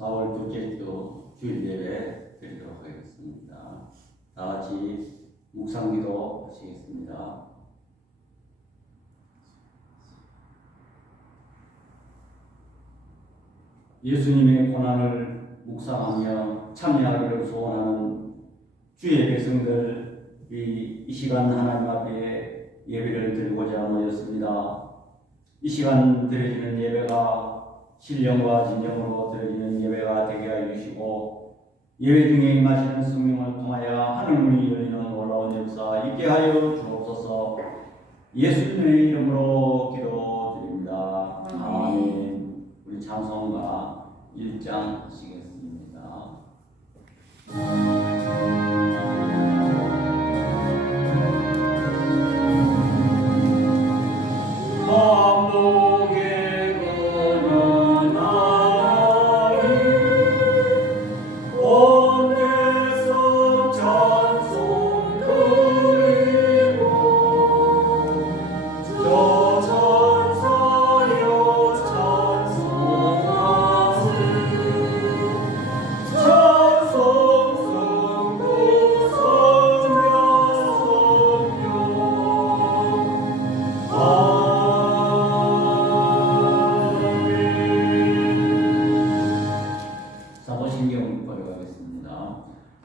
4월 둘째 주 주일 예배 드리도록 하겠습니다. 다 같이 묵상기도 하시겠습니다. 예수님의 고난을 묵상하며 참여하기를 소원하는 주의 백성들이 이 시간 하나님 앞에 예배를 드리고자 모였습니다. 이 시간 드려지는 예배가 신령과 진정으로 드려지는 예배가 되게 하여 주시고, 예배 중에 임하시는 성령을 통하여 하늘문이 열리는 놀라운 역사 있게 하여 주옵소서. 예수님의 이름으로 기도드립니다. 아멘. 우리 찬송가 1장 하시겠습니다.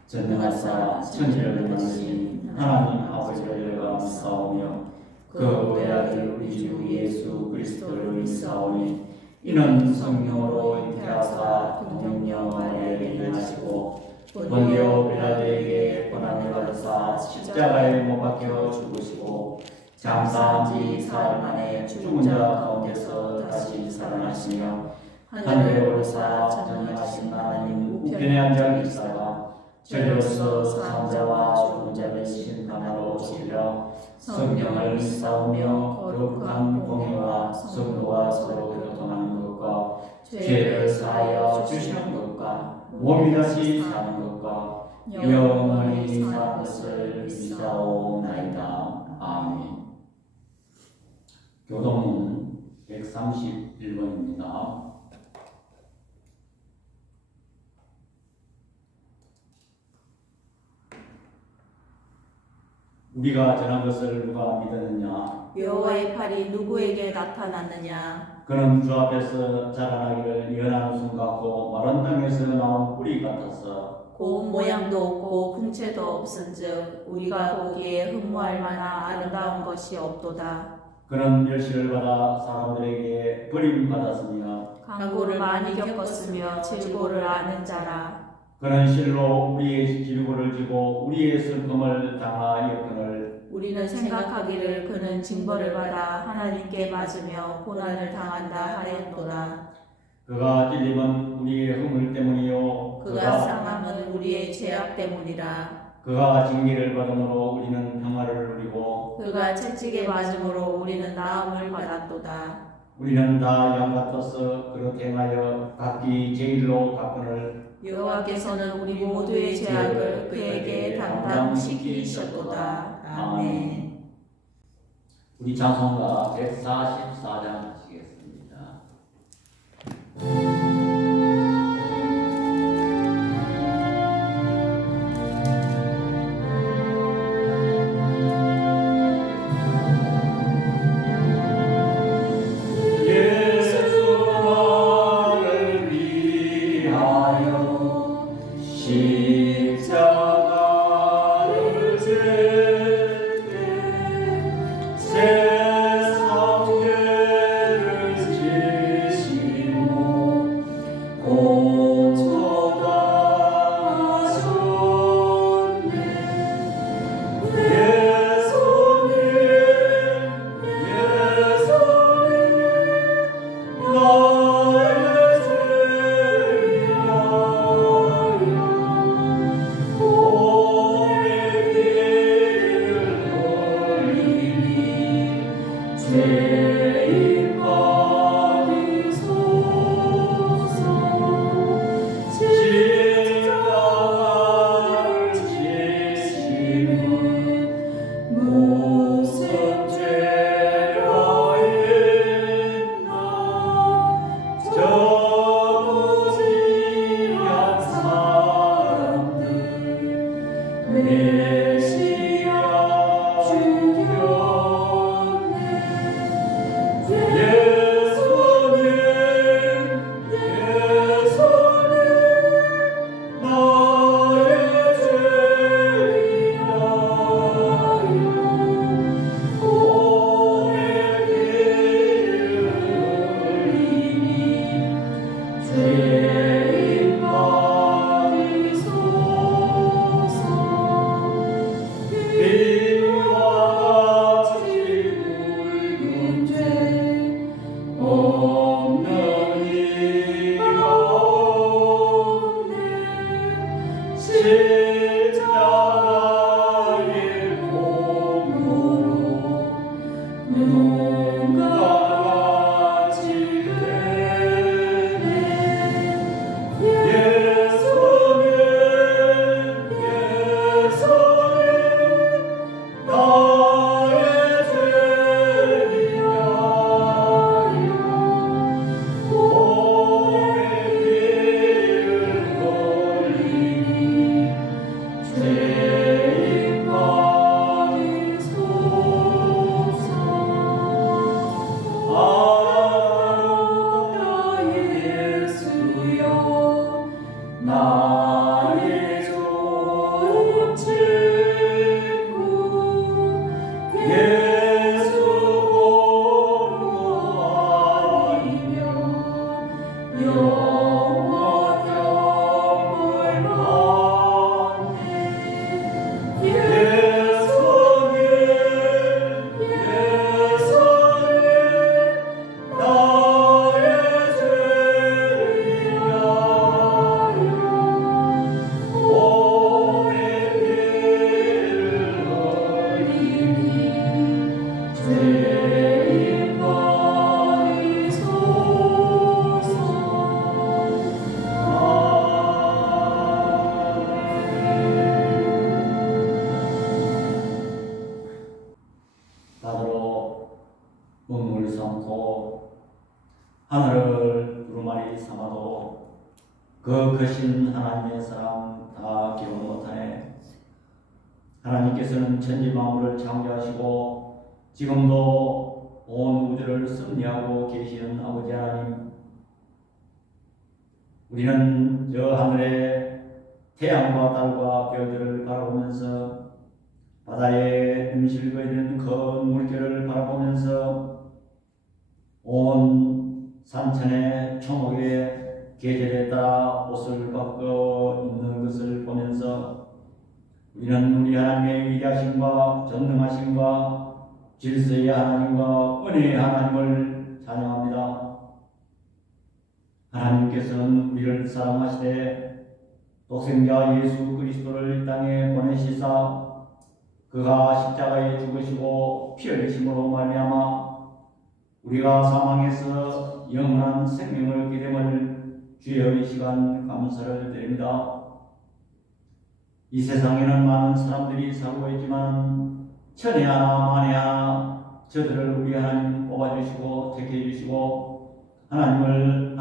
전능하사 천지를 만드신 하나님 아버지를 감사하며 그 외아들 우리 주 예수 그리스도를 믿사오니 이는 성령으로 잉태하사 동정녀 마리아에게 나시고 본디오 빌라도에게 고난을 받으사 십자가에 못 박혀 죽으시고 장사한 지 사흘 만에 죽은 자 가운데서 다시 살아나시며 하늘에 오르사 전능하신 하나님 우편에 앉아 계시다가 저리로서 사람자와 죽은 자를 심판하러 오시리라. 성령을 쌓으며 거룩한 공의와 성도와 서로 교통하는 것과 죄를 사하여 주시는 것과 몸이 다시 사는 것과 영원히 사는 것을 믿사오나이다. 아멘. 교동문 131번입니다. 우리가 전한 것을 누가 믿었느냐? 여호와의 팔이 누구에게 나타났느냐? 그는 주 앞에서 자라나기를 연한 순 같고 마른 땅에서 나온 뿌리 같았어. 고운 모양도 없고 풍채도 없은즉 우리가 보기에 흠모할 만한 아름다운 것이 없도다. 그는 멸시를 받아 사람들에게 버림받았으며 강고를 많이 겪었으며 질고를 아는 자라. 그는 실로 우리의 질고를 지고 우리의 슬픔을 당하였거늘 우리는 생각하기를 그는 징벌을 받아 하나님께 맞으며 고난을 당한다 하였도다. 그가 찔림은 우리의 허물 때문이요 그가 상함은 우리의 죄악 때문이라. 그가 징계를 받음으로 우리는 평화를 누리고 그가 채찍에 맞음으로 우리는 나음을 받았도다. 우리는 다 양 같아서 그로 행하여 각기 제 일로 갚으늘 여호와께서는 우리 모두의 죄악을 그에게 담당시키셨도다. 아멘. 우리 찬송가 144장 하시겠습니다. 세상 죄를 지시고 십자가의 공로로 누군가 같이 되네. 예수님 나의 죄를 위하여 몸에 피를 흘리니 죄인 받으소서. 아름다운 예수여 나의 좋은 친구 예수 공로하리며 영원한 벌받네. 예수님 나의 죄를 위하여 몸에 피를 흘리니 죄인 받으소서. 나더러 눈물 삼고 하늘을 두루마리 삼아도 그 크신 하나님의 사랑 다 기록 못하네. 하나님께서는 천지 만물을 창조하시고 지금도 온 우주를 섭리하고 계시는 아버지 하나님, 우리는 저 하늘에 태양과 달과 별들을 바라보면서 바다에 음실거리는 그 물결을 바라보면서 온 산천의 초목의 계절에 따라 옷을 바꿔 입는 것을 보면서 우리는 우리 하나님의 위대하심과 전능하심과 질서의 하나님과 은혜의 하나님을 찬양합니다. 하나님께서는 우리를 사랑하시되 독생자 예수 그리스도를 이 땅에 보내시사 그가 십자가에 죽으시고 피 흘리심으로 말미암아 우리가 사망에서 영원한 생명을 얻게 됨을 주의 이 시간 감사를 드립니다. 이 세상에는 많은 사람들이 살고 있지만 천에 하나 만에 하나 저들을 우리 하나님 뽑아주시고 택해주시고 하나님을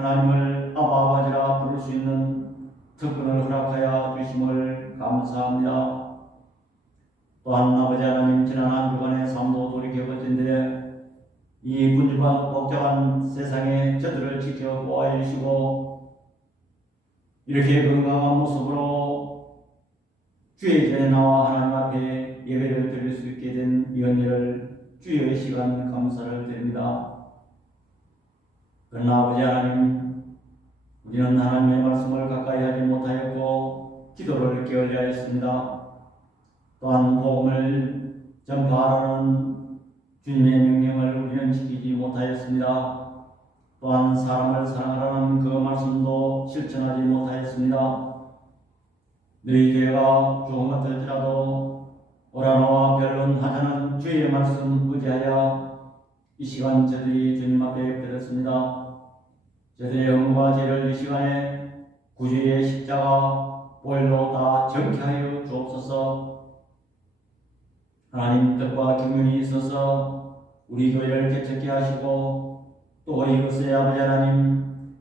아바 아버지라 부를 수 있는 특권을 허락하여 주심을 감사합니다. 또한 아버지 하나님, 지난 한 주간의 삶도 돌이켜보는데 이 분주한 복잡한 세상에 저들을 지켜 보호해 주시고 이렇게 건강한 모습으로 주의 전에 나와 하나님 앞에 예배를 드릴 수 있게 된 연예를 주의 시간 감사를 드립니다. 그러나 아버지 하나님, 우리는 하나님의 말씀을 가까이 하지 못하였고 기도를 게을리 하였습니다. 또한 복음을 전파하라는 주님의 명령을 우리는 지키지 못하였습니다. 또한 사람을 사랑하라는 그 말씀도 실천하지 못하였습니다. 너희 죄가 조금 같을지라도 오라노와 변론하자는 주의 말씀 의지하여 이 시간 저들이 주님 앞에 드렸습니다. 저들의 영과 죄를 이 시간에 구주의 십자가 보혈로 다 정케하여 주옵소서. 하나님 뜻과 경륜이 있어서 우리 교회를 개척케 하시고 또 이것의 아버지 하나님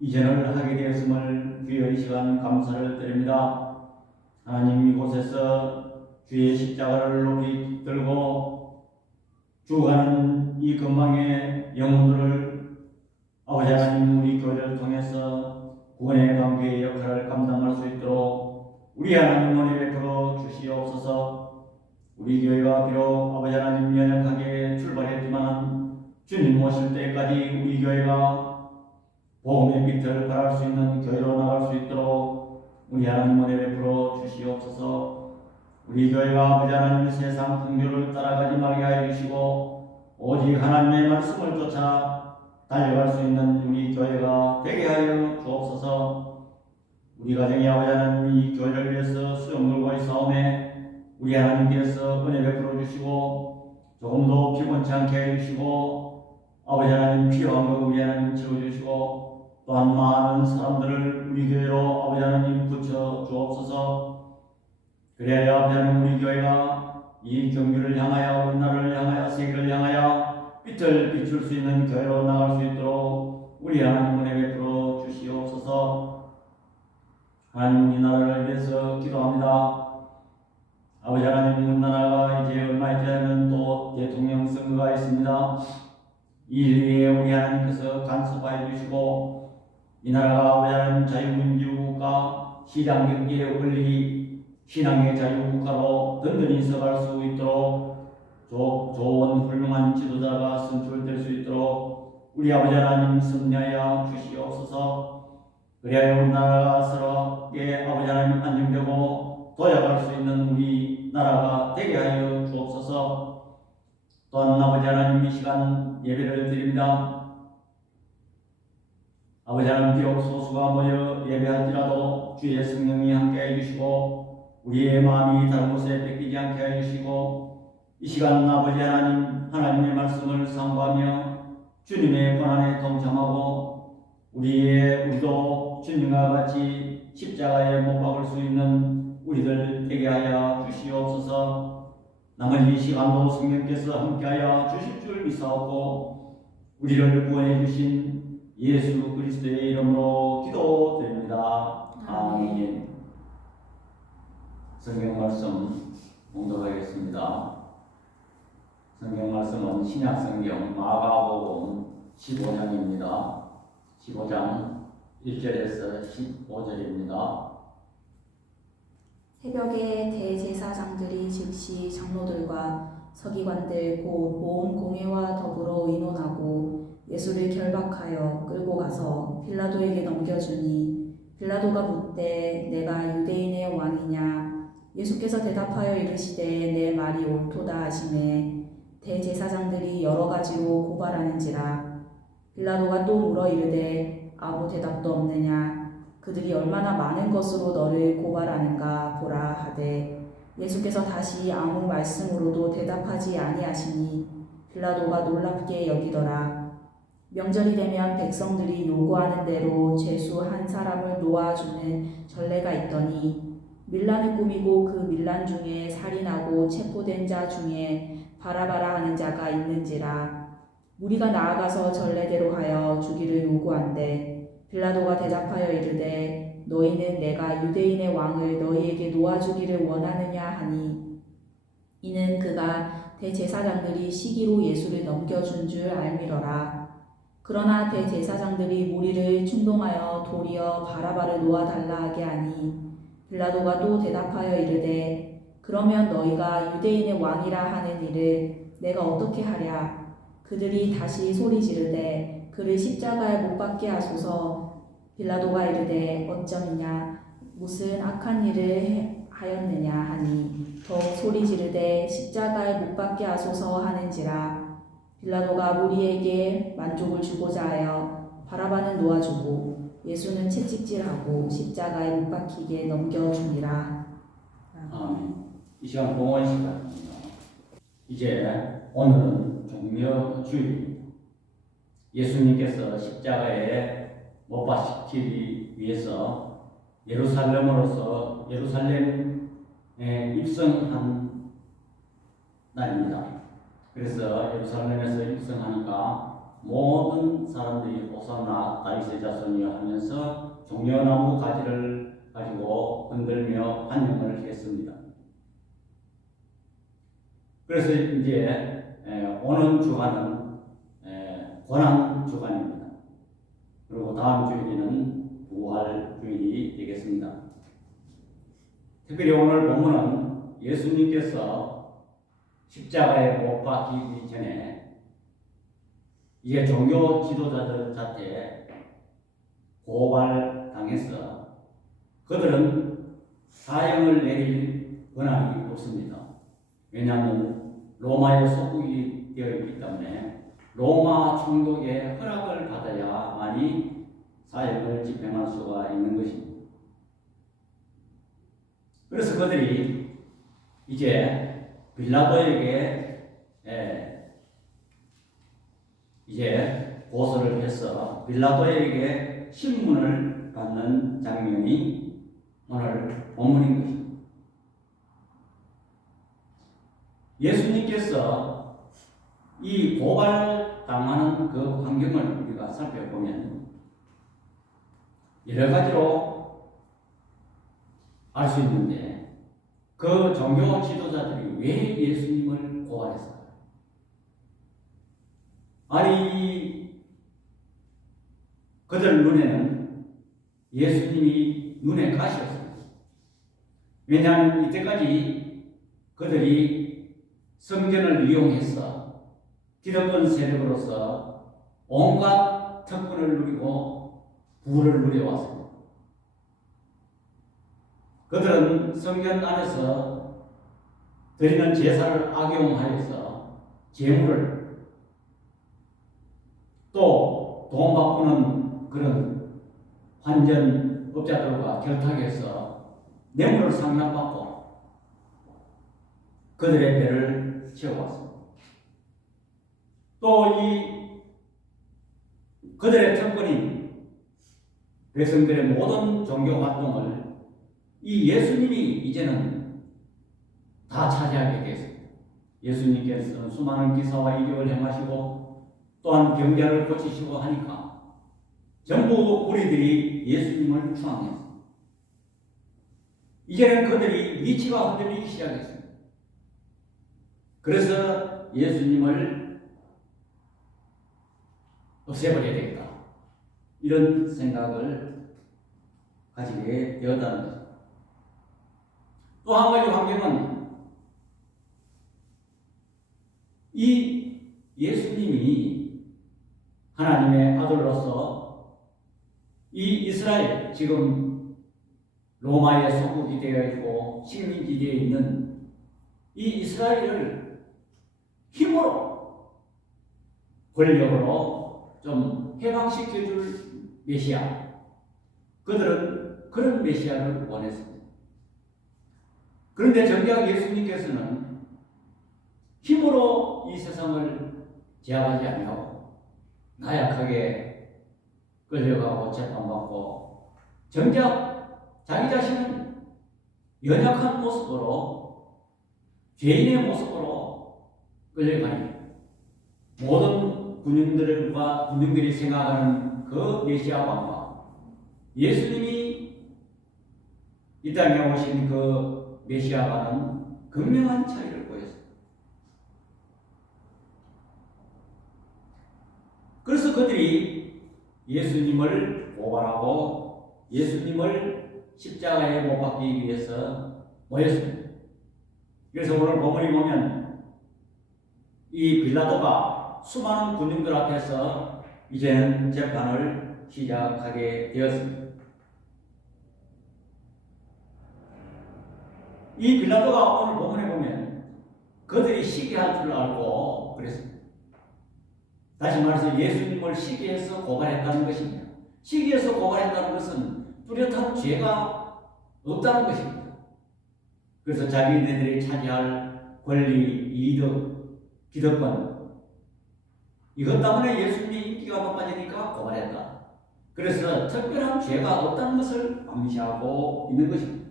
이전을 하게 되었음을 주의 시간 감사를 드립니다. 하나님, 이곳에서 주의 십자가를 높이 들고 죽어가는 이 근방의 영혼들을 아버지 하나님 우리 교회를 통해서 구원의 관계의 역할을 감당할 수 있도록 우리 하나님 은혜 베풀어 주시옵소서. 우리 교회가 비록 아버지 하나님 연약하게 출발했지만 주님 오실 때까지 우리 교회가 복음의 빛을 발할 수 있는 교회로 나갈 수 있도록 우리 하나님 은혜 베풀어 주시옵소서. 우리 교회가 아버지 하나님 세상 풍조를 따라가지 말게 하여 주시고 오직 하나님의 말씀을 쫓아 달려갈 수 있는 우리 교회가 되게 하여 주옵소서. 우리 가정의 아버지 하나님 이 교회를 위해서 수용물과의 싸움에 우리 하나님께서 은혜 베풀어 주시고 조금도 피곤치 않게 해주시고 아버지 하나님 필요한 거 우리 하나님 채워주시고 또한 많은 사람들을 우리 교회로 아버지 하나님 붙여 주옵소서. 그래야 아버지 하나님 우리 교회가 이 경주를 향하여 우리나라를 향하여 세계를 향하여 빛을 비출 수 있는 교회로 나갈 수 있도록 우리 하나님 은혜 베풀어 주시옵소서. 하나님 우리나라를 위해서 기도합니다. 아버지 하나님 우리나라가 이제 얼마 있지 않으면 또 대통령 선거가 있습니다. 이 일 위에 우리 하나님께서 간섭하여 주시고 이 나라가 아버지 하나님 자유민주국가 시장경제의 원리 신앙의 자유국가로 든든히 서갈 수 있도록 좋은 훌륭한 지도자가 선출될 수 있도록 우리 아버지 하나님 섭리하여 주시옵소서. 그래야 우리나라가 서로에 아버지 하나님 안정되고 도약할 수 있는 우리 나라가 되게 하여 주옵소서. 또한 아버지 하나님 이 시간 예배를 드립니다. 아버지 하나님 비록 소수가 모여 예배할지라도 주의 성령이 함께 해주시고 우리의 마음이 다른 곳에 뺏기지 않게 해주시고 이 시간 아버지 하나님의 말씀을 상고하며 주님의 권한에 동참하고 우리도 주님과 같이 십자가에 못 박을 수 있는 우리들 되게 하여 주시옵소서. 나머지 시간도 성령께서 함께하여 주실 줄 믿사옵고 우리를 구원해 주신 예수 그리스도의 이름으로 기도드립니다. 아멘. 성경 말씀 봉독하겠습니다. 성경 말씀은 신약 성경 마가복음 15장입니다. 15장 1절에서 15절입니다. 새벽에 대제사장들이 즉시 장로들과 서기관들 곧 온 공회와 더불어 의논하고 예수를 결박하여 끌고 가서 빌라도에게 넘겨주니 빌라도가 묻되 내가 유대인의 왕이냐. 예수께서 대답하여 이르시되 내 말이 옳도다 하시매 대제사장들이 여러 가지로 고발하는지라. 빌라도가 또 물어 이르되 아무 대답도 없느냐. 그들이 얼마나 많은 것으로 너를 고발하는가 보라 하되 예수께서 다시 아무 말씀으로도 대답하지 아니하시니 빌라도가 놀랍게 여기더라. 명절이 되면 백성들이 요구하는 대로 죄수 한 사람을 놓아주는 전례가 있더니 밀란을 꾸미고 그 밀란 중에 살인하고 체포된 자 중에 바라바라 하는 자가 있는지라. 무리가 나아가서 전례대로 하여 주기를 요구한대 빌라도가 대답하여 이르되 너희는 내가 유대인의 왕을 너희에게 놓아주기를 원하느냐 하니 이는 그가 대제사장들이 시기로 예수를 넘겨준 줄 알미러라. 그러나 대제사장들이 무리를 충동하여 도리어 바라바를 놓아달라 하게 하니 빌라도가 또 대답하여 이르되 그러면 너희가 유대인의 왕이라 하는 일을 내가 어떻게 하랴. 그들이 다시 소리 지르되 그를 십자가에 못 박게 하소서. 빌라도가 이르되 어쩌느냐 무슨 악한 일을 하였느냐 하니 더욱 소리 지르되 십자가에 못 박게 하소서 하는지라. 빌라도가 무리에게 만족을 주고자 하여 바라바는 놓아주고 예수는 채찍질하고 십자가에 못 박히게 넘겨주니라. 아멘. 이 시간 봉헌 시간입니다. 이제 오늘은 종려주일, 예수님께서 십자가에 못 박히기 위해서 예루살렘에 입성한 날입니다. 그래서 예루살렘에서 입성하니까 모든 사람들이 호산나 다윗의 자손이여 하면서 종려나무 가지를 가지고 흔들며 환영을 했습니다. 그래서 이제 오는 주간은 고난 주간입니다. 그리고 다음 주일은 부활 주일이 되겠습니다. 특별히 오늘 본문은 예수님께서 십자가에 못 박히기 전에 이제 종교 지도자들한테 고발당해서 그들은 사형을 내릴 권한이 없습니다. 왜냐하면 로마의 속국이 되어 있기 때문에 로마 총독의 허락을 받아야만이 사형을 집행할 수가 있는 것입니다. 그래서 그들이 이제 빌라도에게 이제 고소를 해서 빌라도에게 신문을 받는 장면이 오늘 본문인 것입니다. 예수님께서 이 고발당하는 그 환경을 우리가 살펴보면 여러 가지로 알 수 있는데 그 종교 지도자들이 왜 예수님을 고발했을까요? 아니 그들 눈에는 예수님이 눈에 가시였습니다. 왜냐하면 이때까지 그들이 성전을 이용해서 기득권 세력으로서 온갖 특권을 누리고 부를 누려왔습니다. 그들은 성전 안에서 드리는 제사를 악용하여서 재물을 또 돈 바꾸는 그런 환전업자들과 결탁해서 뇌물을 상납받고 그들의 배를 채워왔습니다. 또 이 그들의 특권인 백성들의 모든 종교 활동을 이 예수님이 이제는 다 차지하게 되었습니다. 예수님께서 수많은 기사와 이적을 행하시고 또한 병자를 고치시고 하니까 전부 우리들이 예수님을 추앙했습니다. 이제는 그들이 위치가 흔들리기 시작했습니다. 그래서 예수님을 없애버려야 되겠다. 이런 생각을 가지게 되었다는 것입니다. 또 한 가지 환경은 이 예수님이 하나님의 아들로서 이 이스라엘, 지금 로마의 소국이 되어 있고 식민지대에 있는 이 이스라엘을 힘으로 권력으로 좀 해방시켜줄 메시아, 그들은 그런 메시아를 원했습니다. 그런데 정작 예수님께서는 힘으로 이 세상을 제압하지 아니하고 나약하게 끌려가고 재판받고 정작 자기 자신은 연약한 모습으로 죄인의 모습으로 끌려가니 모든 군인들이 생각하는 그 메시아 왕과 예수님이 이 땅에 오신 그 메시아와는 극명한 차이를 보였습니다. 그래서 그들이 예수님을 고발하고 예수님을 십자가에 못 박기 위해서 모였습니다. 그래서 오늘 본문에 보면 이 빌라도가 수많은 군인들 앞에서 이제는 재판을 시작하게 되었습니다. 이 빌라도가 오늘 본문에 보면 그들이 시기할 줄 알고 그랬습니다. 다시 말해서 예수님을 시기해서 고발했다는 것입니다. 시기해서 고발했다는 것은 뚜렷한 죄가 없다는 것입니다. 그래서 자기네들이 차지할 권리, 이득, 기득권 이것 때문에 예수님의 인기가 높아지니까 고발했다. 그래서 특별한 죄가 없다는 것을 암시하고 있는 것입니다.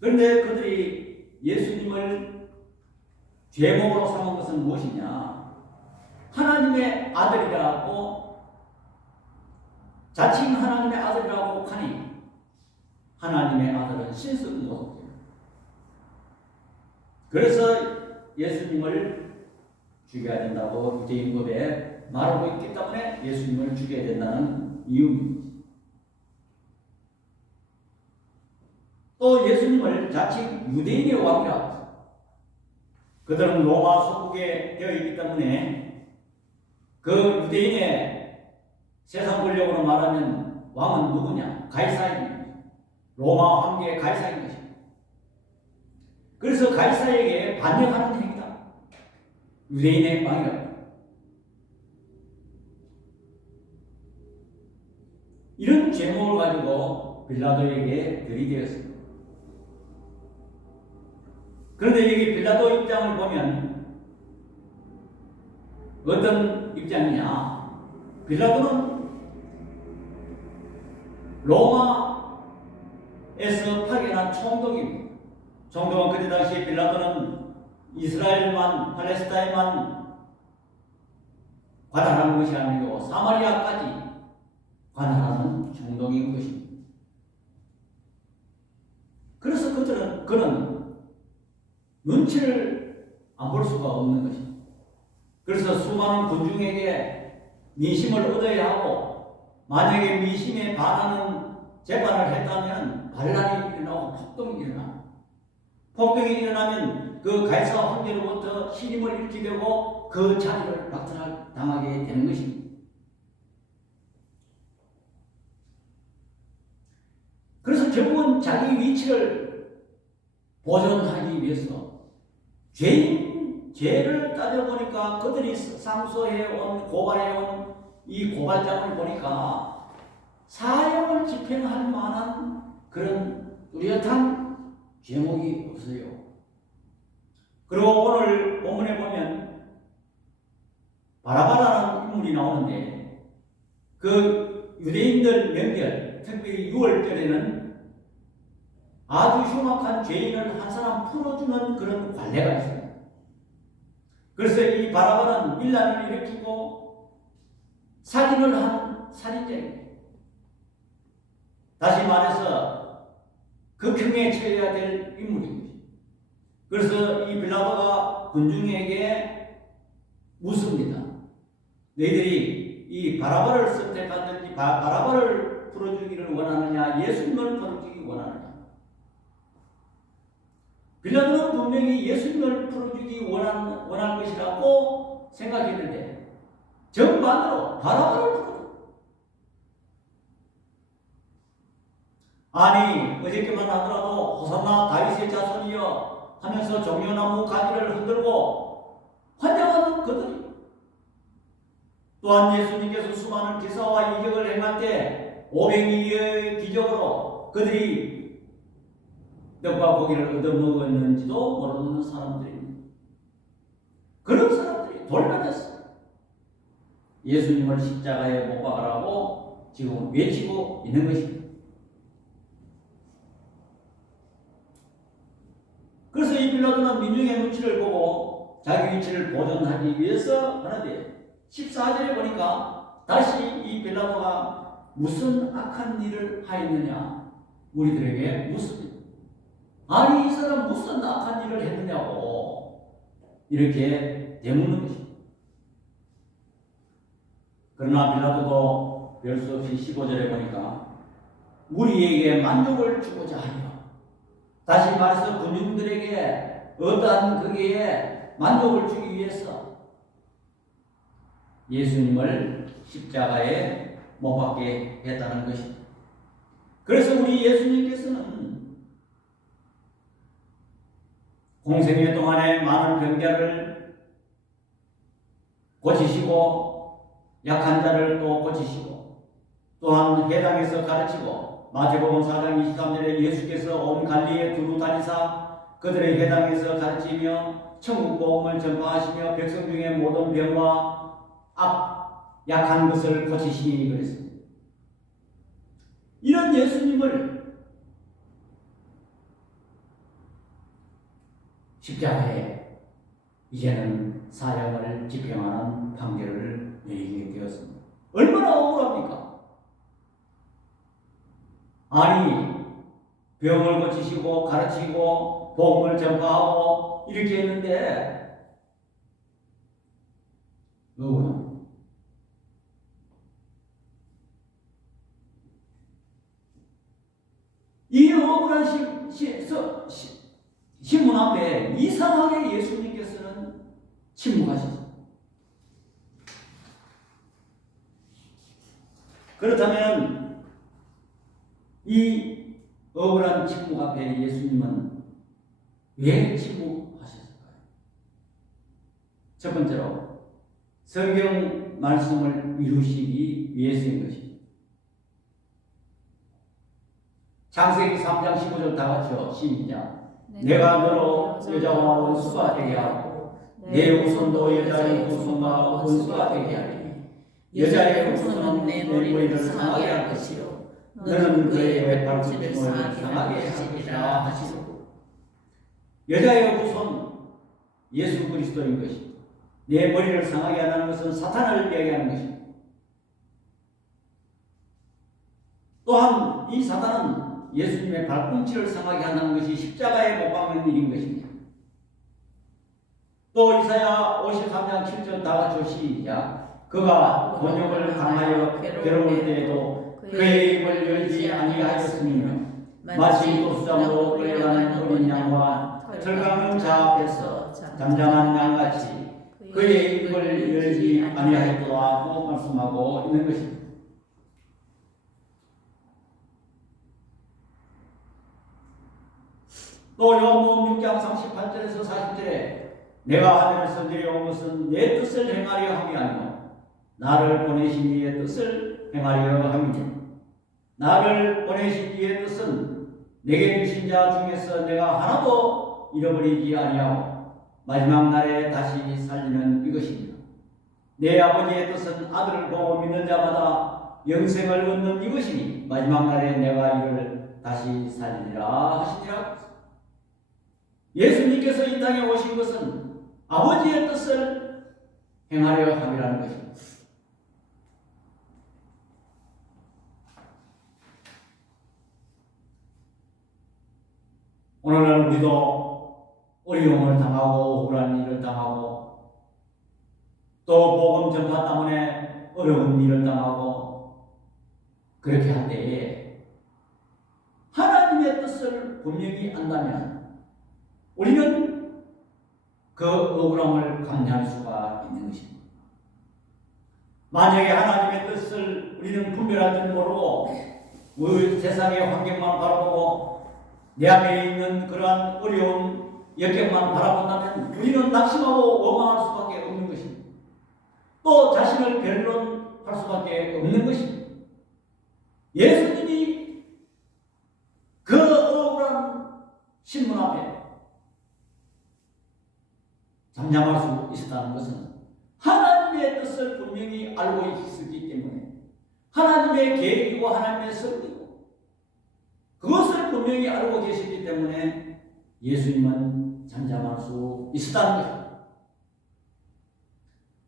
그런데 그들이 예수님을 죄목으로 삼은 것은 무엇이냐? 하나님의 아들이라고 자칭 하나님의 아들이라고 하니 하나님의 아들은 신성 모독입니다. 그래서 예수님을 죽여야 된다고 유대인법에 말하고 있기 때문에 예수님을 죽여야 된다는 이유입니다. 또 예수님을 자칭 유대인의 왕이라 그들은 로마 소국에 되어 있기 때문에 그 유대인의 세상 권력으로 말하면 왕은 누구냐? 가이사입니다. 로마 황제의 가이사인 것입니다. 그래서 가이사에게 반역하는 행위다. 유대인의 왕이라고. 이런 제목을 가지고 빌라도에게 들이대었습니다. 그런데 여기 빌라도 입장을 보면 어떤 입장이냐? 빌라도는 로마에서 파견한 총독입니다. 총독은 그때 당시 빌라도는 이스라엘만, 팔레스타인만 관할하는 것이 아니고 사마리아까지 관할하는 총독인 것입니다. 그래서 그는 눈치를 안 볼 수가 없는 것입니다. 그래서 수많은 군중에게 민심을 얻어야 하고, 만약에 민심에 반하는 재판을 했다면 반란이 일어나고 폭동이 일어납니다. 폭동이 일어나면 그 가이사 황제로부터 신임을 잃게 되고 그 자리를 박탈당하게 되는 것입니다. 그래서 결국은 자기 위치를 보존하기 위해서 죄를 따져보니까 그들이 상소해온, 고발해온 이 고발장을 보니까 사형을 집행할 만한 그런 뚜렷한 제목이 없어요. 그리고 오늘 본문에 보면 바라바라는 인물이 나오는데, 그 유대인들 명절, 특히 6월절에는 아주 흉악한 죄인을 한 사람 풀어주는 그런 관례가 있습니다. 그래서 이 바라바는 밀란을 일으키고 살인을 한 살인죄입니다. 다시 말해서 극형에 처해야 될 인물입니다. 그래서 이 빌라도가 군중에게 묻습니다. 너희들이 이 바라바를 선택하든지 바라바를 풀어주기를 원하느냐, 예수님을 풀어주기 원하느냐. 빌라도는 분명히 예수님을 풀어주기 원할 것이라고 생각했는데 정반대로 바라바를 풀어줘. 아니, 어저께만 하더라도 호산나 다윗의 자손이여 하면서 종려나무 가지를 흔들고 환장하는 그들이, 또한 예수님께서 수많은 기사와 이적을 행할 때 500일의 기적으로 그들이 떡과 고기를 얻어먹었는지도 모르는 사람들입니다. 그런 사람들이 돌변했어요. 예수님을 십자가에 못 박으라고 지금 외치고 있는 것입니다. 그래서 이 빌라도는 민중의 눈치를 보고 자기 위치를 보존하기 위해서 하는데, 14절에 보니까 다시 이 빌라도가 무슨 악한 일을 하였느냐 우리들에게 묻습니다. 아니, 이 사람 무슨 악한 일을 했느냐고 이렇게 되묻는 것입니다. 그러나 빌라도도 별 수 없이 15절에 보니까 우리에게 만족을 주고자 하여, 다시 말해서 군중들에게 어떠한 거기에 만족을 주기 위해서 예수님을 십자가에 못 박게 했다는 것입니다. 그래서 우리 예수님께서는 공생애 동안에 많은 병자를 고치시고 약한 자를 또 고치시고, 또한 회당에서 가르치고, 마태복음 4장 23절에 예수께서 온 갈리에 두루 다니사 그들의 회당에서 가르치며 천국 복음을 전파하시며 백성 중에 모든 병과 약한 것을 고치시니 그랬습니다. 이런 예수님을 십자가에 이제는 사형을 집행하는 판결을 내리게 되었습니다. 얼마나 억울합니까? 아니, 병을 고치시고 가르치고 복음을 전파하고 이렇게 했는데 억울합니다. 이 억울한 신문 앞에 이상하게 예수님께서는 침묵하셨습니다. 그렇다면 이 억울한 침묵 앞에 예수님은 왜 침묵하셨을까요? 첫 번째로 성경 말씀을 이루시기 위해서인 것입니다. 창세기 3장 15절 다 같이요. 시작. 내가 너로 여자와 원수가 되게 하고 내 후손도 여자의 후손과 원수가 되게 하리니 여자의 후손은 내 머리를 상하게 할 것이요 너는 그의 발꿈치를 상하게 하시리라 하시고 여자의 후손 예수 그리스도인 것입니다. 내 머리를 상하게 한다는 것은 사탄을 이야기하는 것입니다. 또한 이 사탄은 예수님의 발꿈치를 상하게 한다는 것이 십자가에 못 박는 일인 것입니다. 또 이사야 53장 7절 다 같이 시작. 그가 곤욕을 당하여 괴로울 때에도 그의 입을 열지 아니하였으며 마치 도수장으로 끌려가는 어린 양과 털감은 자 앞에서 잠잠한 양같이 그의 입을 열지 아니하였다고 말씀하고 있는 것입니다. 또 요한복음 6장 38절에서 40절에 내가 하늘에서 내려온 것은 내 뜻을 행하려 함이 아니요 나를 보내신 이의 뜻을 행하려 함이니 나를 보내신 이의 뜻은 내게 주신 자 중에서 내가 하나도 잃어버리지 아니하고 마지막 날에 다시 살리는 이것입니다. 내 아버지의 뜻은 아들을 보고 믿는 자마다 영생을 얻는 이것이니 마지막 날에 내가 이를 다시 살리리라 하시니라. 예수님께서 이 땅에 오신 것은 아버지의 뜻을 행하려 함이라는 것입니다. 오늘날 우리도 어려움을 당하고 억울한 일을 당하고 또 복음 전파 때문에 어려운 일을 당하고 그렇게 할 때에 하나님의 뜻을 분명히 안다면 우리는 그 억울함을 감내할 수가 있는 것입니다. 만약에 하나님의 뜻을 우리는 분별할 줄 모르고 우리 세상의 환경만 바라보고 내 안에 있는 그러한 어려운 역경만 바라본다면 우리는 낙심하고 원망할 수밖에 없는 것입니다. 또 자신을 변론할 수밖에 없는 것입니다. 예수님이 그 억울한 신문 앞에 잠잠할 수 있었다는 것은 하나님의 뜻을 분명히 알고 있었기 때문에 하나님의 계획이고 하나님의 섭리고 그것을 분명히 알고 계시기 때문에 예수님은 잠잠할 수 있었다는 것입니다.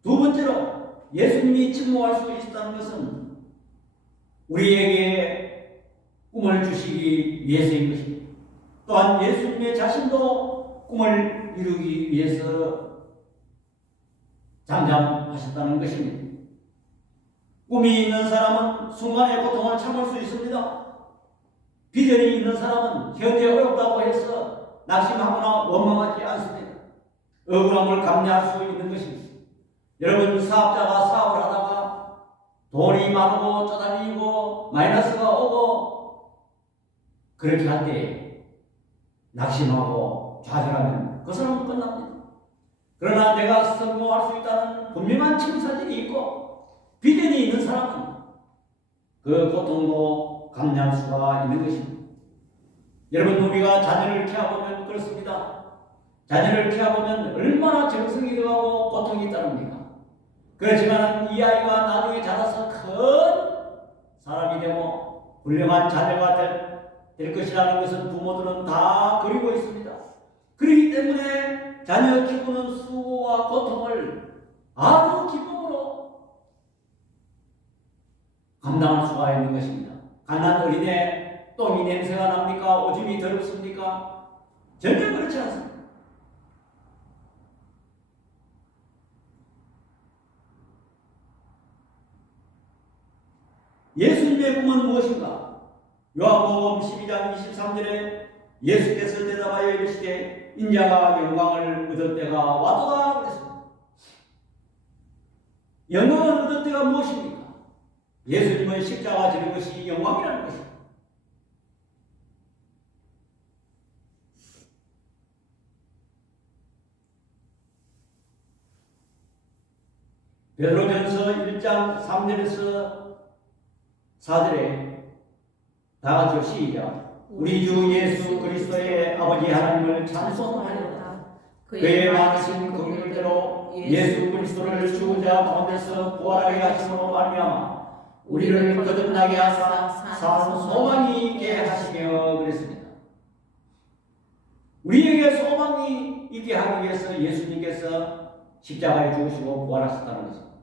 두 번째로 예수님이 침묵할 수 있었다는 것은 우리에게 꿈을 주시기 위해서인 것입니다. 또한 예수님의 자신도 꿈을 이루기 위해서 잠잠하셨다는 것입니다. 꿈이 있는 사람은 순간의 고통을 참을 수 있습니다. 비전이 있는 사람은 현재 어렵다고 해서 낙심하거나 원망하지 않습니다. 억울함을 감내할 수 있는 것입니다. 여러분 사업자가 사업을 하다가 돈이 많고 쪼달리고 마이너스가 오고 그렇게 할 때 낙심하고 좌절하면 그 사람은 끝납니다. 그러나 내가 성공할 수 있다는 분명한 청사진이 있고 비전이 있는 사람은 그 고통도 감내할 수가 있는 것입니다. 여러분 우리가 자녀를 키워보면 그렇습니다. 자녀를 키워보면 얼마나 정성이 들어가고 고통이 따릅니까? 그렇지만 이 아이가 나중에 자라서 큰 사람이 되고 훌륭한 자녀가 될 것이라는 것은 부모들은 다 그리고 있습니다. 그렇기 때문에 자녀 키우는 수고와 고통을 아주 기쁨으로 감당할 수가 있는 것입니다. 갓난 어린애 똥이 냄새가 납니까? 오줌이 더럽습니까? 전혀 그렇지 않습니다. 예수님의 꿈은 무엇인가? 요한복음 12장 23절에 예수께서 대답하여 이르시되 인자가 영광을 얻을 때가 왔도다 그랬습니다. 영광을 얻을 때가 무엇입니까? 예수님은 십자가 지는 것이 영광이라는 것입니다. 베드로전서 1장 3절에서 4절에 다 같이 시작. 우리 주 예수 그리스도의 아버지 하나님을 찬송하였다. 그의 많으신 긍휼대로 예수 그리스도를 죽은 자 가운데서 부활하게 하심으로 말미암아 우리를 거듭나게 하사 산 소망이 있게 하시며 그랬습니다. 우리에게 소망이 있게 하기 위해서 예수님께서 십자가에 죽으시고 부활하셨다는 것입니다.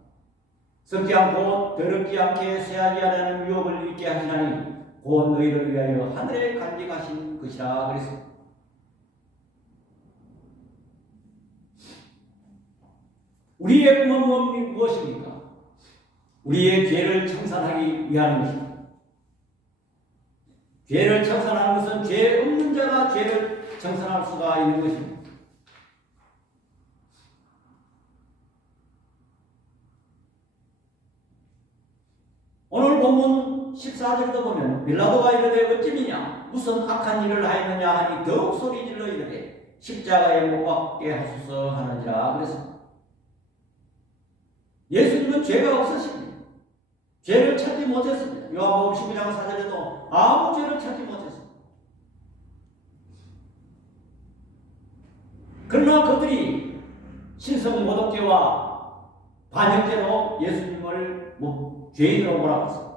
썩지 않고 더럽지 않게 쇠하지 않는 유업을 잊게 하시나니 곧 너희를 위하여 하늘에 간직하신 것이라 그랬습니다. 우리의 꿈은 무엇입니까? 우리의 죄를 청산하기 위한 것입니다. 죄를 청산하는 것은 죄 없는 자가 죄를 청산할 수가 있는 것입니다. 오늘 본문 14절도 보면 빌라도가 이르되 어찌미냐 무슨 악한 일을 하였느냐 하니 더욱 소리질러 이르되 십자가에 못 박게 하소서 하느니라 그랬습니다. 예수님은 죄가 없으십니다. 죄를 찾지 못했습니다. 요한복음 19장 4절에도 아무 죄를 찾지 못했습니다. 그러나 그들이 신성모독죄와 반역죄로 예수님을 죄인으로 몰아갔습니다.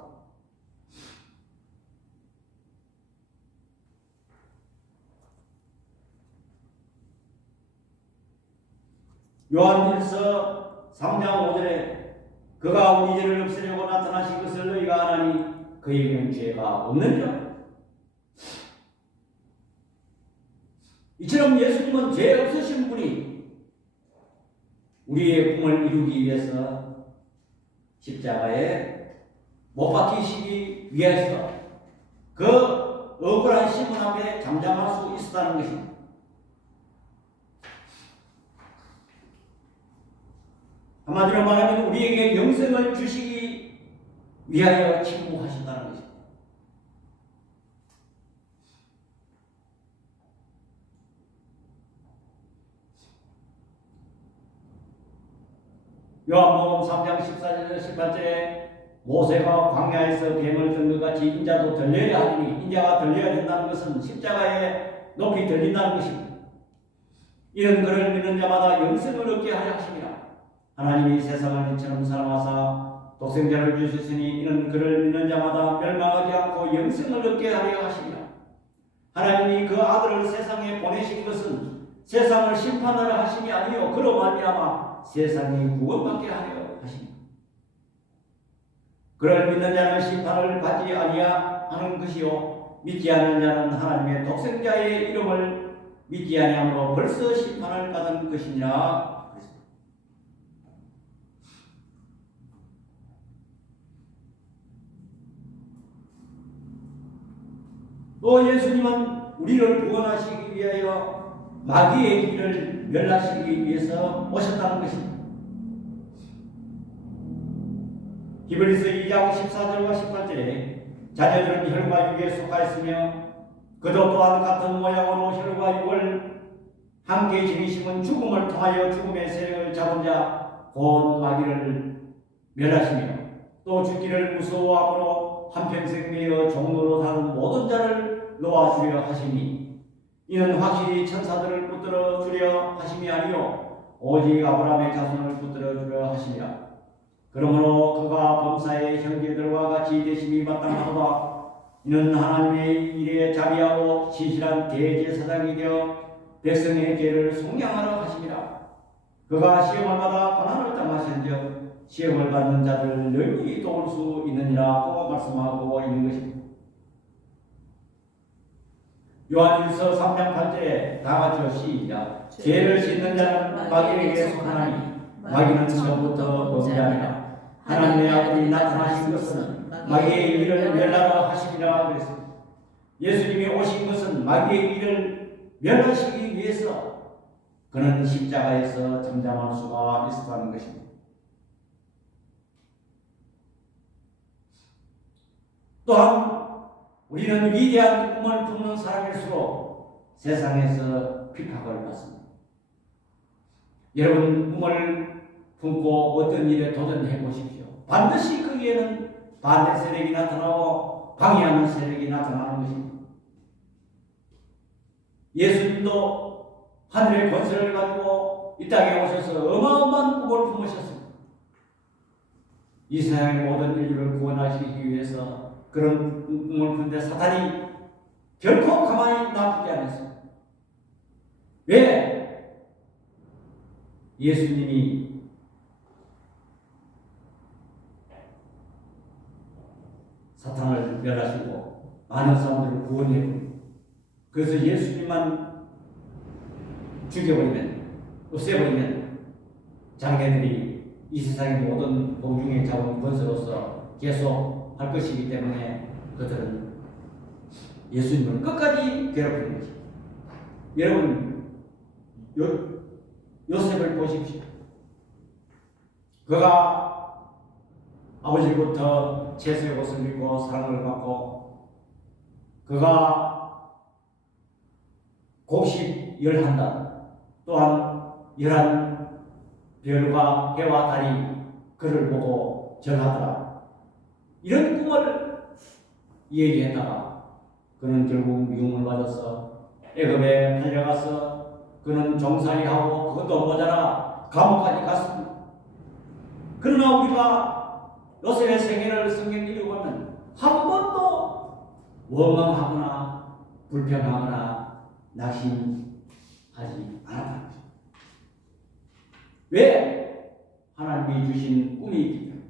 요한일서 3장 5절에 그가 우리 죄를 없애려고 나타나신 것을 너희가 아나니 그에게는 죄가 없느니라. 이처럼 예수님은 죄 없으신 분이 우리의 꿈을 이루기 위해서 십자가에 못 박히시기 위해서 그 억울한 시문 앞에 잠잠할 수 있었다는 것입니다. 한마디로 말하면 우리에게 영생을 주시기 위하여 침묵하셨다는 것입니다. 요한복음 3장 14절 18절에 모세가 광야에서 뱀을 든 것 같이 인자도 들려야 하니 인자가 들려야 된다는 것은 십자가에 높이 들린다는 것입니다. 이런 그를 믿는 자마다 영생을 얻게 하려 하심이라. 하나님이 세상을 이처럼 사랑하사 독생자를 주셨으니 이는 그를 믿는 자마다 멸망하지 않고 영생을 얻게 하려 하심이라. 하나님이 그 아들을 세상에 보내신 것은 세상을 심판하려 하심이 아니요 그로 말미암아 세상이 구원받게 하려 하십니다. 그를 믿는 자는 심판을 받지 아니하는 것이요 믿지 않는 자는 하나님의 독생자의 이름을 믿지 아니함으로 벌써 심판을 받은 것이니라. 또 예수님은 우리를 구원하시기 위하여 마귀의 길을 멸하시기 위해서 오셨다는 것입니다. 히브리서 2장 14절과 18절에 자녀들은 혈과 육에 속하였으며 그도 또한 같은 모양으로 혈과 육을 함께 지니심은 죽음을 통하여 죽음의 세력을 잡은 자 곧 마귀를 멸하시며 또 죽기를 무서워함으로 한평생 매여 종로로 사는 모든 자를 놓아주려 하시니 이는 확실히 천사들을 붙들어 주려 하심이 아니요 오직 아브라함의 자손을 붙들어 주려 하시니라. 그러므로 그가 범사의 형제들과 같이 되심이 마땅하도다. 이는 하나님의 일에 자비하고 신실한 대제사장이 되어 백성의 죄를 속량하러 하심이라. 그가 시험을 받아 고난을 당하신즉 시험을 받는 자들을 능히 도울 수 있느니라고 말씀하고 있는 것입니다. 요한일서 3장 8절에 다 같이 시작. 죄를 짓는 자는 마귀에게 속하나니 마귀는 처음부터 범죄하니라. 하나님의 아들이 나타나신 것은 마귀의 일을 멸하러 하시리라 그랬습니다. 예수님이 오신 것은 마귀의 일을 멸하시기 위해서 그는 십자가에서 잠잠할 수가 있었다는 것입니다. 또한 우리는 위대한 꿈을 품는 사람일수록 세상에서 핍박을 받습니다. 여러분 꿈을 품고 어떤 일에 도전해 보십시오. 반드시 거기에는 반대 세력이 나타나고 방해하는 세력이 나타나는 것입니다. 예수님도 하늘의 권세를 가지고 이 땅에 오셔서 어마어마한 꿈을 품으셨습니다. 이 세상의 모든 인류를 구원하시기 위해서 그런 꿈을 푼데 사탄이 결코 가만히 놔두지 않았습니다. 왜? 예수님이 사탄을 멸하시고 많은 사람들을 구원해버리고 그래서 예수님만 죽여버리면 없애버리면 장애들이 이 세상의 모든 공중에 잡은 권세로서 계속 할 것이기 때문에 그들은 예수님을 끝까지 괴롭히는 것입니다. 여러분 요셉을 보십시오. 그가 아버지로부터 채소의 옷을 입고 사랑을 받고 그가 곡식 11단 또한 11별과 해와 달이 그를 보고 절하더라. 이런 꿈을 얘기했다가 그는 결국 미움을 받아서 애굽에 팔려가서 그는 종살이하고 그것도 모자라 감옥까지 갔습니다. 그러나 우리가 요셉의 생애를 성경 읽어보면 한 번도 원망하거나 불평하거나 낙심하지 않았다. 왜? 하나님이 주신 꿈이 있기 때문에.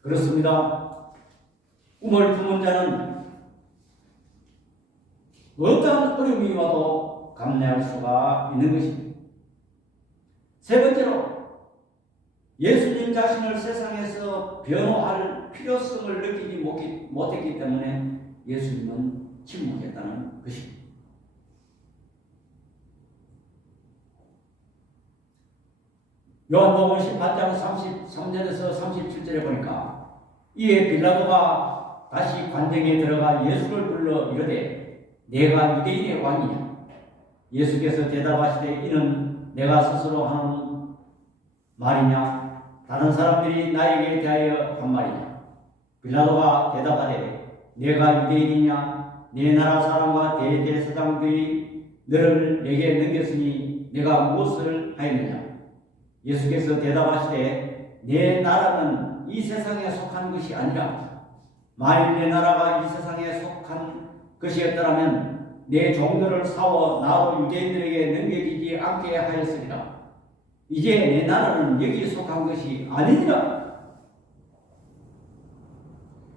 그렇습니다. 꿈을 품은 자는 어떠한 어려움이 와도 감내할 수가 있는 것입니다. 세 번째로 예수님 자신을 세상에서 변호할 필요성을 느끼지 못했기 때문에 예수님은 침묵했다는 것입니다. 요한복음 18장 33절에서 37절에 보니까 이에 빌라도가 다시 관정에 들어가 예수를 불러 이르되 내가 유대인의 왕이냐? 예수께서 대답하시되 이는 내가 스스로 하는 말이냐? 다른 사람들이 나에게 대하여 한 말이냐? 빌라도가 대답하되 내가 유대인이냐? 내 나라 사람과 대제사장들이 너를 내게 넘겼으니 내가 무엇을 하였느냐? 예수께서 대답하시되 내 나라는 이 세상에 속한 것이 아니라 만일 내 나라가 이 세상에 속한 것이었더라면 내 종들을 사워 나로 유대인들에게 넘겨지지 않게 하였으리라. 이제 내 나라는 여기에 속한 것이 아니니라.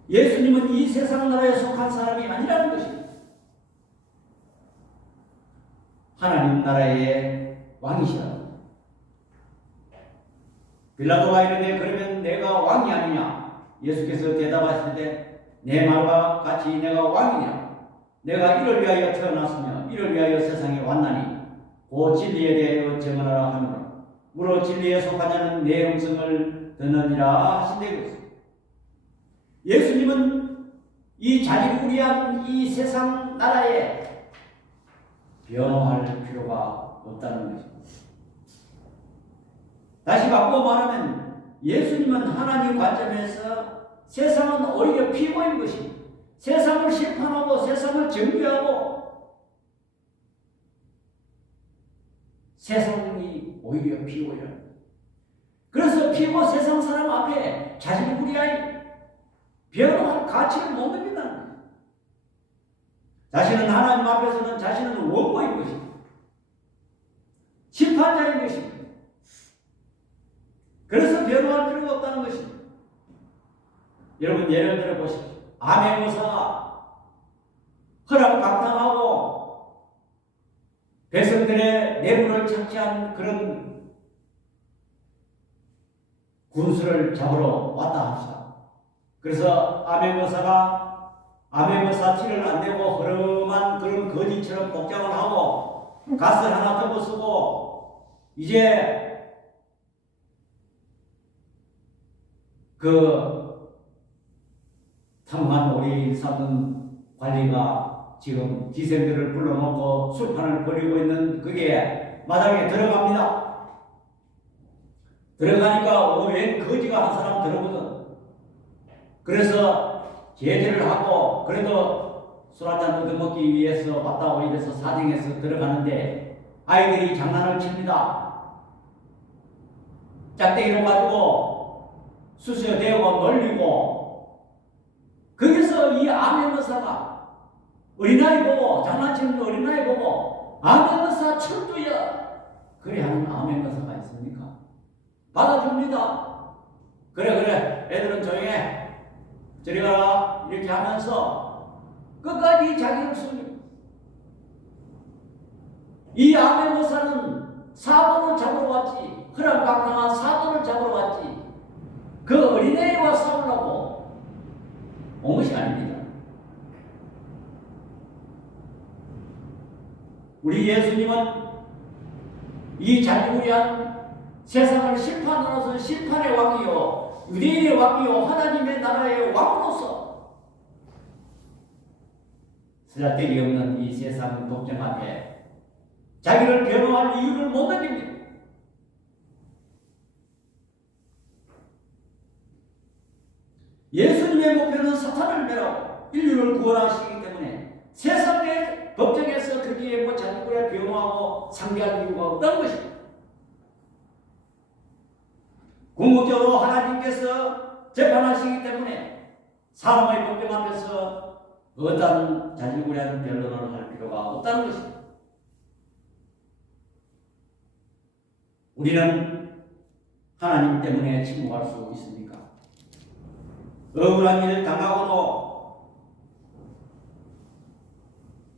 예수님은 이 세상 나라에 속한 사람이 아니라는 것입니다. 하나님 나라의 왕이시라. 빌라도가 이르되 그러면 내가 왕이 아니냐? 예수께서 대답하시되 내 말과 같이 내가 왕이냐? 내가 이를 위하여 태어났으며 이를 위하여 세상에 왔나니 곧 진리에 대하여 증언하라 하노라. 무릇 진리에 속한 자는 내 음성을 듣느니라 하신대. 예수님은 이 자질구리한 이 세상 나라에 변호할 필요가 없다는 것입니다. 다시 바꾸어 말하면 예수님은 하나님 관점에서 세상은 오히려 피고인 것입니다. 세상을 심판하고 세상을 정죄하고 세상이 오히려 피고예요. 그래서 피고 세상 사람 앞에 자질구리한 변호할 가치를 못 느낀다는 거예요. 자신은 하나님 앞에서는 자신은 원고인 것입니다. 심판자인 것입니다. 그래서 변호할 필요가 없다는 것입니다. 여러분 예를 들어 보십시오. 암의 의사가 허락박탈하고 백성들의 뇌물을 착취한 그런 군수를 잡으러 왔다 합시다. 그래서 암의 의사가 암의 의사 티를 안 내고 허름한 그런 거지처럼 복장을 하고 갓을 하나 덮어 쓰고 이제 그 탐관 오리 사는 관리가 지금 기생들을 불러놓고 술판을 벌이고 있는 그게 마당에 들어갑니다. 들어가니까 웬 거지가 한 사람 들어오거든. 그래서 제재를 하고 그래도 술 한잔 얻어먹기 위해서 왔다 오이래서 사정해서 들어가는데 아이들이 장난을 칩니다. 짝대기로 가지고 수수에 대고 놀리고, 거기서 이 아멘거사가 어린아이 보고, 장난치는 어린아이 보고 아멘거사 철두야 그래 하는 아멘거사가 있습니까? 받아줍니다. 그래 애들은 조용해 저리 가라 이렇게 하면서 끝까지 자기 목숨. 이 아멘거사는 사도를 잡으러 왔지, 허락방탕한 사도를 잡으러 왔지, 그 어린애와 싸우려고 온 것이 아닙니다. 우리 예수님은 이 자유무리한 세상을 심판으로서 심판의 왕이요 유대인의 왕이요 하나님의 나라의 왕으로서 쓰잘데기 없는 이 세상 독점 앞에 자기를 변호할 이유를 못 느낍니다. 예수님의 목표는 사탄을 멸하고 인류를 구원하시기 때문에 세상의 법정에서 거기에 뭐 자기를 변호하고 상대할 이유가 없다는 것입니다. 궁극적으로 하나님께서 재판하시기 때문에 사람의 법정 앞에서 어떤 자질구레한 변론을 할 필요가 없다는 것입니다. 우리는 하나님 때문에 침묵할 수 있습니까? 억울한 일을 당하고도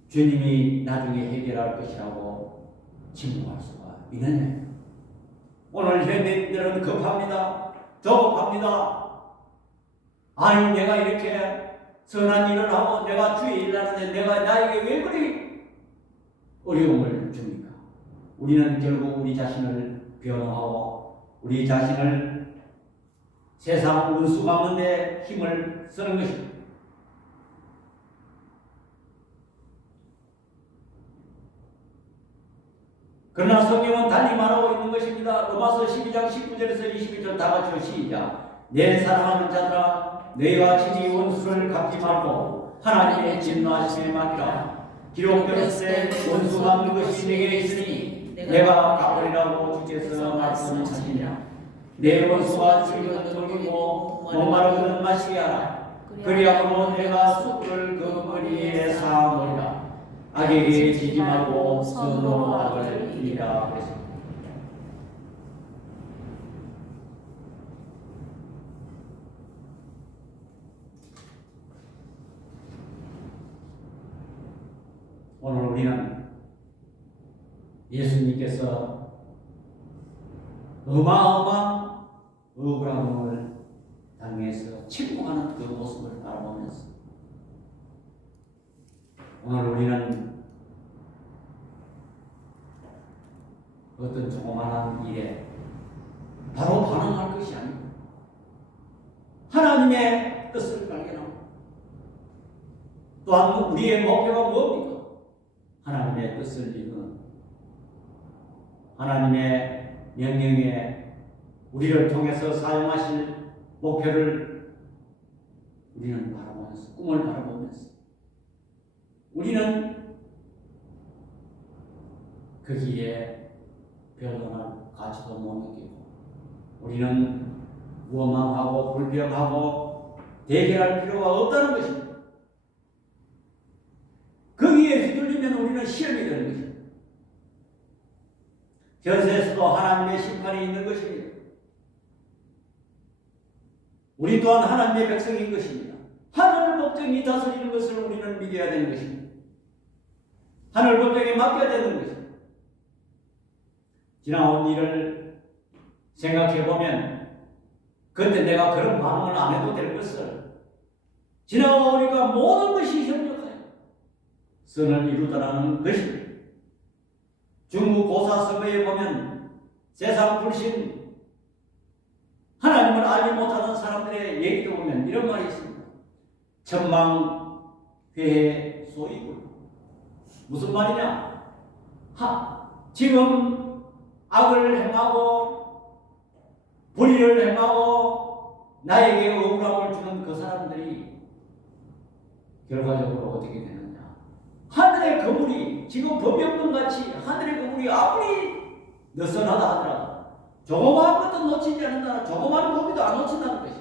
주님이 나중에 해결할 것이라고 침묵할 수가 있느냐? 오늘 현대인들은 급합니다. 조급합니다. 아니 내가 이렇게 선한 일을 하고 내가 주의 일을 하는데 내가 나에게 왜 그리 어려움을 줍니까? 우리는 결국 우리 자신을 변호하고 우리 자신을 세상 운수 막는 데 힘을 쓰는 것입니다. 그러나 성경은 달리 말하고 있는 것입니다. 로마서 12장 19절에서 21절 다 같이 시작. 내 사랑하는 자들아 너희가 친히 원수를 갚지 말고 하나님의 진노하심에 맡기라. 기록 되었을 때 원수 갚는 것이 내게 있으니 내가 갚으리라고 주께서 말씀하시니라. 내 원수가 즐거운 돌리고 목마르거든 마시게 하라. 그리하므로 내가 숯을 그 머리에 쌓아놓으리라. 악에게 지지 말고 선으로 악을 이기라. 그랬습니다. 오늘 우리는 예수님께서 어마어마한 억울함을 당해서 침묵하는 그 모습을 바라보면서 오늘 우리는 어떤 조그마한 일에 바로 반응할 것이 아니고 하나님의 뜻을 발견하고 또한 우리의 목표가 뭡니까? 하나님의 뜻을 이루는 하나님의 명령에 우리를 통해서 사용하실 목표를 우리는 바라보면서 꿈을 바라보면서 우리는 거기에 변론할 가치도 못 느끼고 우리는 원망하고 불평하고 대결할 필요가 없다는 것입니다. 거기에 휘둘리면 우리는 시험이 되는 것입니다. 현세에서도 하나님의 심판이 있는 것입니다. 우리 또한 하나님의 백성인 것입니다. 하늘 법정이 다스리는 것을 우리는 믿어야 되는 것입니다. 하늘 법정에 맡겨야 되는 것입니다. 지나온 일을 생각해보면 그때 내가 그런 반응을 안 해도 될 것을 지나오니까 모든 것이 협력하여 선을 이루더라는 것입니다. 중국 고사서에 보면 세상 불신 하나님을 알지 못하는 사람들의 얘기를 보면 이런 말이 있습니다. 천망회해 소이불. 무슨 말이냐? 지금 악을 행하고 불의를 행하고 나에게 억울함을 주는 그 사람들이 결과적으로 어떻게 되느냐? 하늘의 그물이 지금 범역금같이 하늘의 그물이 아무리 느슨하다 하더라도 조그마한 것도 놓치지 않는다. 조그마한 고기도 안 놓친다는 것이.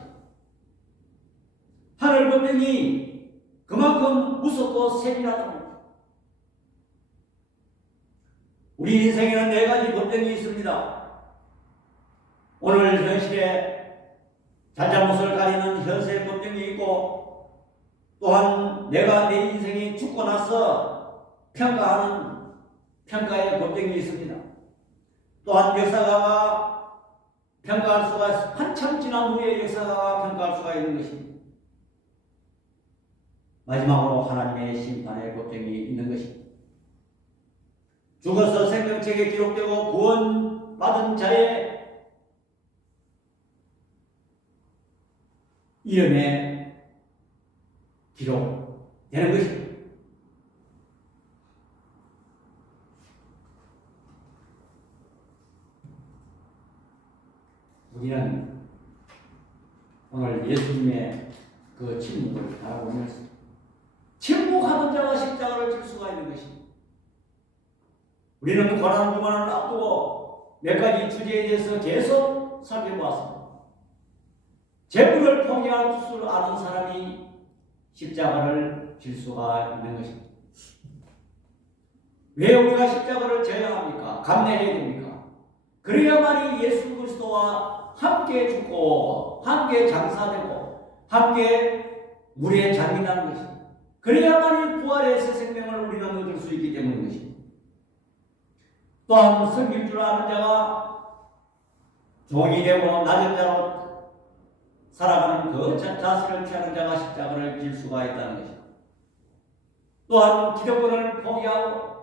하늘 법령이 그만큼 무섭고 세밀하다는 거죠. 우리 인생에는 네 가지 법령이 있습니다. 오늘 현실에 잘잘못을 가리는 현세의 법령이 있고, 또한 내가 내 인생이 죽고 나서 평가하는 평가의 법령이 있습니다. 또한 역사가가 평가할 수가, 한참 지난 후에 역사가가 평가할 수가 있는 것입니다. 마지막으로 하나님의 심판의 법정이 있는 것입니다. 죽어서 생명책에 기록되고 구원받은 자의 이름에 기록되는 것입니다. 우리는 오늘 예수님의 그 침묵을 바라보면서 침묵하는 자가 십자가를 질 수가 있는 것입니다. 우리는 고난 주간을 앞두고 몇 가지 주제에 대해서 계속 살펴보았습니다. 재물을 포기할 줄 아는 사람이 십자가를 질 수가 있는 것입니다. 왜 우리가 십자가를 져야 합니까? 감내해야 됩니까? 그래야만이 예수 그리스도와 함께 죽고 함께 장사되고 함께 물에 잠기는 것입니다. 그래야만이 부활의 새 생명을 우리는 얻을 수 있기 때문인 것입니다. 또한 섬길 줄 아는 자가 종이 되고 낮은 자로 살아가는 그 자세를 취하는 자가 십자가를 질 수가 있다는 것입니다. 또한 기득권을 포기하고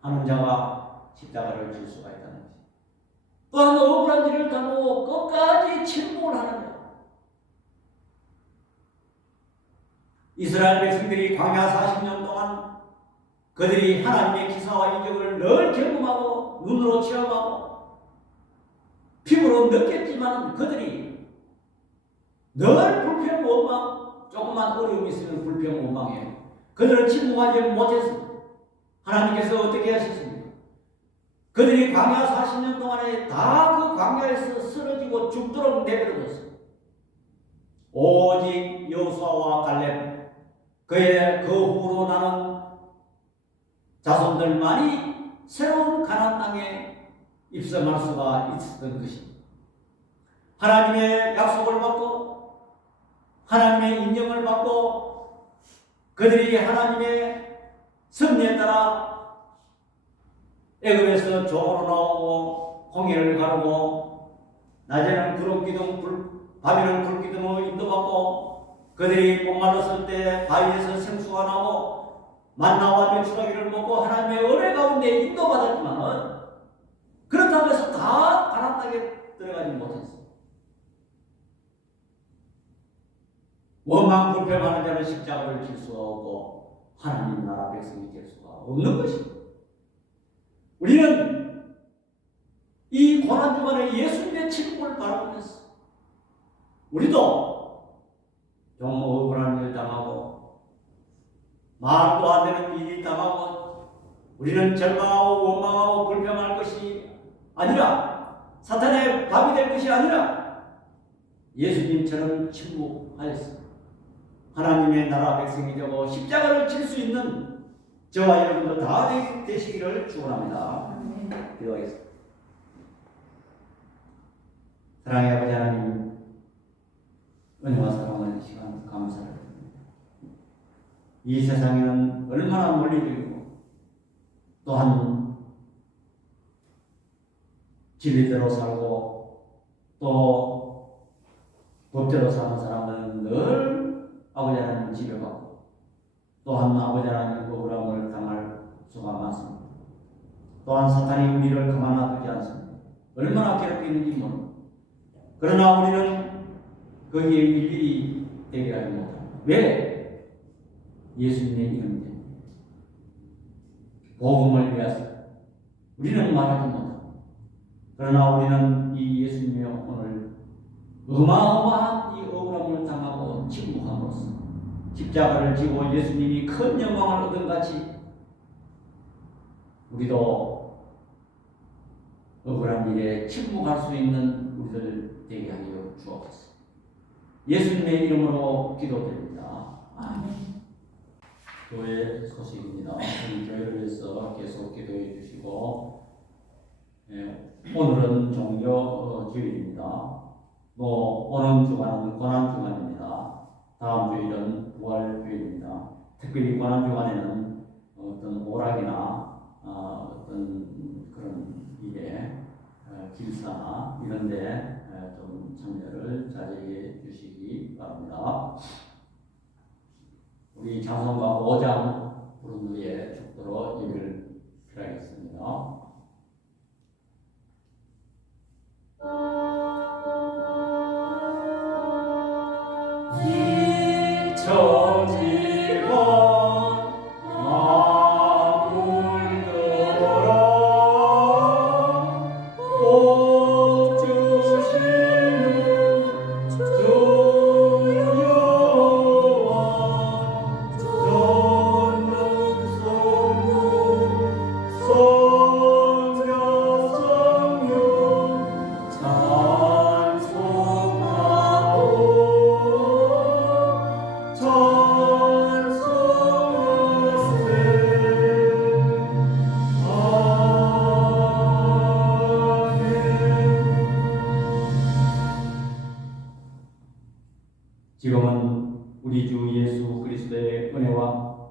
하는 자가 십자가를 질 수가 있다는 것입니다. 또한 억울한 일을 당하고 끝까지 침묵을 하는 자. 이스라엘 백성들이 광야 40년 동안 그들이 하나님의 기사와 이적을 늘 경험하고 눈으로 체험하고 피부로 느꼈지만 그들이 늘 불평 원망, 조금만 어려움이 있으면 불평 원망해요. 그들은 침묵하지 못했습니다. 하나님께서 어떻게 하셨습니까? 그들이 광야 40년 동안에 다 그 광야에서 쓰러지고 죽도록 내버려뒀어요. 오직 여호수아와 갈렙, 그의 그 후로 나는 자손들만이 새로운 가나안 땅에 입성할 수가 있었던 것입니다. 하나님의 약속을 받고 하나님의 인정을 받고 그들이 하나님의 섭리에 따라 애굽에서 종으로 나오고 홍해를 가르고 낮에는 구름기둥 밤에는 불기둥으로 인도받고 그들이 목말랐을 때 바위에서 생수가 나고 만나와 메추라기를 먹고 하나님의 은혜 가운데 인도받았지만 그렇다고 해서 다 가나안 땅에 들어가지 못했어요. 원망 불평하는 자는 십자가를 질 수가 없고 하나님 나라 백성이 될 수가 없는 것입니다. 우리는 이 고난주간에 예수님의 침묵을 바라보면서 우리도 좀 억울한 일 당하고 말도 안 되는 일이 당하고 우리는 절망하고 원망하고 불평할 것이 아니라 사탄의 밥이 될 것이 아니라 예수님처럼 침묵하였습니다. 하나님의 나라 백성이 되고 십자가를 칠 수 있는 저와 여러분도 다 되시기를 축원합니다. 기도하겠습니다. 사랑의 아버지 하나님, 은혜와 사랑하는 시간 감사를 드립니다. 이 세상에는 얼마나 멀리 들고 또한 진리대로 살고 또 법대로 사는 사람은 늘 아버지 하나님 지배받고 또한 아버지 하나님 억울함을 당할 수가 많습니다. 또한 사탄이 우리를 가만 놔두지 않습니다. 얼마나 괴롭히는지 모릅니다. 그러나 우리는 거기에 일일이 대결하지 못합니다. 왜? 예수님의 이름 때문에. 복음을 위해서 우리는 말하지 못합니다. 그러나 우리는 이 예수님의 오늘 어마어마한 이 십자가를 지고 예수님이 큰 영광을 얻은 같이 우리도 억울한 일에 침묵할 수 있는 우리들 되게 하여 주옵소서. 예수님의 이름으로 기도드립니다. 아멘. 교회 소식입니다. 우리 교회를 위해서 계속 기도해 주시고, 오늘은 종교 주일입니다. 오는 주간은 고난 주간입니다. 다음 주일은 부활 주일입니다. 특별히 고난 주간에는 어떤 오락이나 어떤 그런 일에 길사나 이런데 좀 참여를 자제해 주시기 바랍니다. 우리 장성가 5장 부른 후에 축도로 예배를 드리겠습니다. 지금은 우리 주 예수 그리스도의 은혜와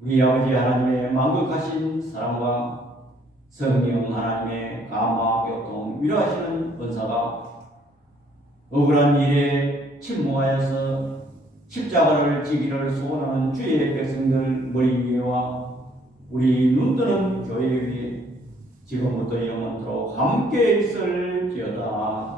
우리 아버지 하나님의 만극하신 사랑과 성령 하나님의 감화 교통 위로하시는 은사가 억울한 일에 침묵하여서 십자가를 지기를 소원하는 주의 백성들 머리 위에와 우리 눈뜨는 교회 위에 지금부터 영원토록 함께 있을지어다.